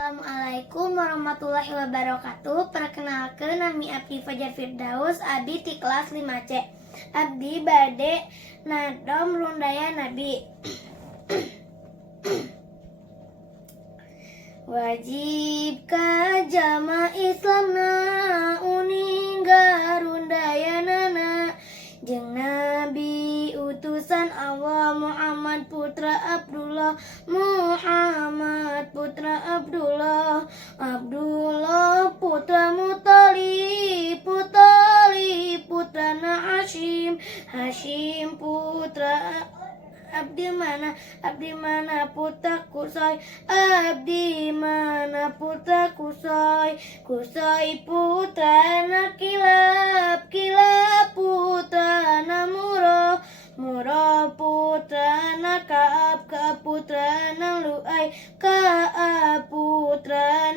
Assalamualaikum warahmatullahi wabarakatuh. Perkenalkan, nami Abdi Fajar Firdaus, abdi di kelas 5C. Abdi bade nadom rundaya nabi. Wajib ka jama Islamna uningga rundayanana jeung nabi utusan Allah Muhammad putra Abdullah Abdullah putra Muthalib putra Hashim putra Abdi mana putra Kusai Abdi mana putra Kusai putra Kilab putra Murrah putra Ka'ab putra Lu'ay Ka'ab putra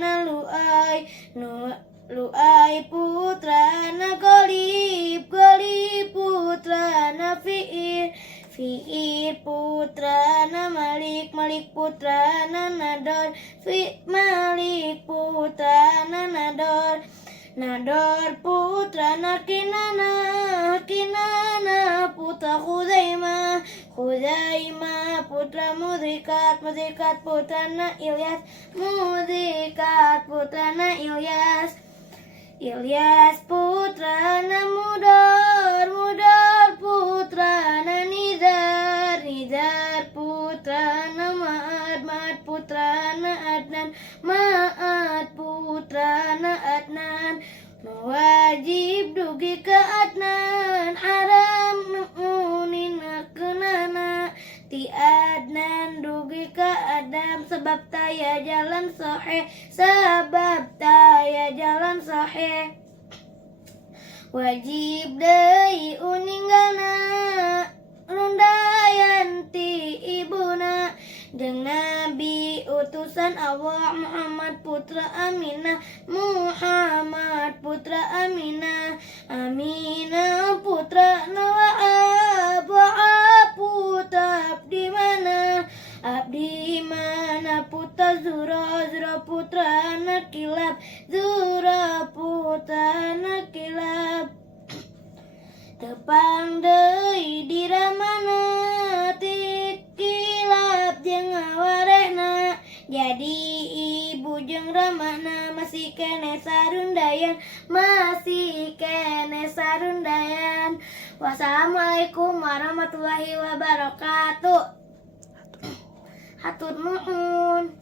Lu'ay putra Golib putra Fi'ir putra Malik putra Nador Malik putra Nador putra Kinana putra Khuzaimah putra Mudrikat putra Ilyas putra Ilyas putra Mudar putra Nizar putra Ma'ad putra Adnan putra Adnan wajib dugi ke Adnan haram nu'unina kenana ti Adnan dugi ke Adam sebab taya jalan sahih wajib deui uninggalna rundayan ti ibuna jeung nabi utusan Allah Muhammad putra Aminah Aminah putra Wahab putra Abdi mana putra Zura putra Kilab putra Kilab tepang deui diramana ti Kilab jeung ngawarehna jadi ibu jeung ramana masih kene sarundayan. Wassalamualaikum warahmatullahi wabarakatuh. Hatur nuhun.